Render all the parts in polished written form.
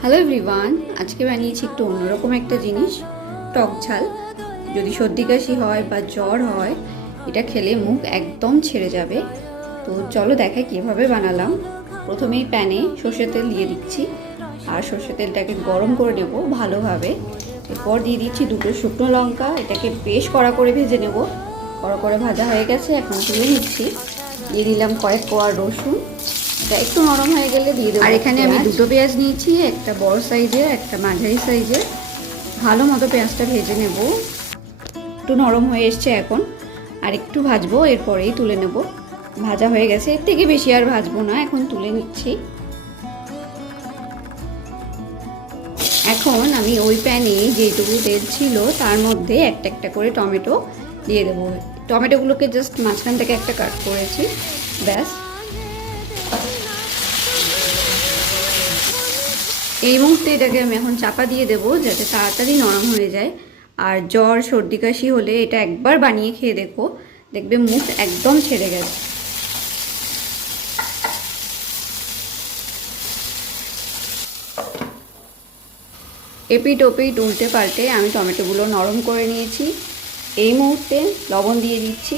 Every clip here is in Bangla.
হ্যালো এভরিওয়ান, আজকে বানিয়েছি একটু অন্যরকম একটা জিনিস, টক ঝাল। যদি সর্দি কাশি হয় বা জ্বর হয়, এটা খেলে মুখ একদম ছেড়ে যাবে। তো চলো দেখাই কীভাবে বানালাম। প্রথমেই প্যানে সর্ষের তেল দিয়ে দিচ্ছি, আর সর্ষের তেলটাকে গরম করে নেব ভালোভাবে। এরপর দিয়ে দিচ্ছি দুটো শুকনো লঙ্কা, এটাকে বেশ কড়া করে ভেজে নেব। কড়া করে ভাজা হয়ে গেছে, এখন তুলে নিচ্ছি। দিয়ে দিলাম কয়েক কোয়া রসুন, এটা একটু নরম হয়ে গেলে দিয়ে দেবো। আর এখানে আমি দুটো পেঁয়াজ নিয়েছি, একটা বড় সাইজের, একটা মাঝারি সাইজের। ভালো মতো পেঁয়াজটা ভেজে নেব। একটু নরম হয়ে এসছে এখন, আর একটু ভাজবো, এরপরেই তুলে নেব। ভাজা হয়ে গেছে, এর থেকে বেশি আর ভাজবো না, এখন তুলে নিচ্ছি। এখন আমি ওই প্যানে যেটুকু তেল ছিল তার মধ্যে একটা একটা করে টমেটো দিয়ে দেবো। টমেটোগুলোকে জাস্ট মাঝখান থেকে একটা কাট করেছি, ব্যাস। এই মুহূর্তে এটাকে আমি এখন চাপা দিয়ে দেবো, যাতে তাড়াতাড়ি নরম হয়ে যায়। আর জ্বর সর্দি কাশি হলে এটা একবার বানিয়ে খেয়ে দেখো, দেখবে মুখ একদম ছেড়ে গেছে। এপিট ওপিট উল্টে পাল্টে আমি টমেটোগুলো নরম করে নিয়েছি। এই মুহূর্তে লবণ দিয়ে দিচ্ছি।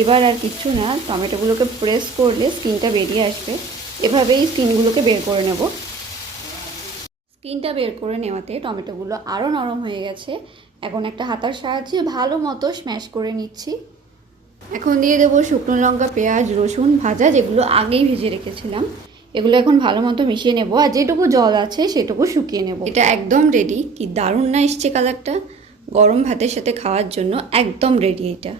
এবার আর কিচ্ছু না, টমেটোগুলোকে প্রেস করলে স্কিনটা বেরিয়ে আসবে। এভাবেই স্কিনগুলোকে বের করে নেব। স্কিনটা বের করে নেওয়াতে টমেটোগুলো আরও নরম হয়ে গেছে। এখন একটা হাতার সাহায্যে ভালো মতো স্ম্যাশ করে নিচ্ছি। এখন দিয়ে দেবো শুকনো লঙ্কা, পেঁয়াজ, রসুন ভাজা, যেগুলো আগেই ভেজে রেখেছিলাম। এগুলো এখন ভালো মতো মিশিয়ে নেব, আর যেটুকু জল আছে সেটুকু শুকিয়ে নেব। এটা একদম রেডি। কি দারুণ না এসছে কালারটা! গরম ভাতের সাথে খাওয়ার জন্য একদম রেডি এটা।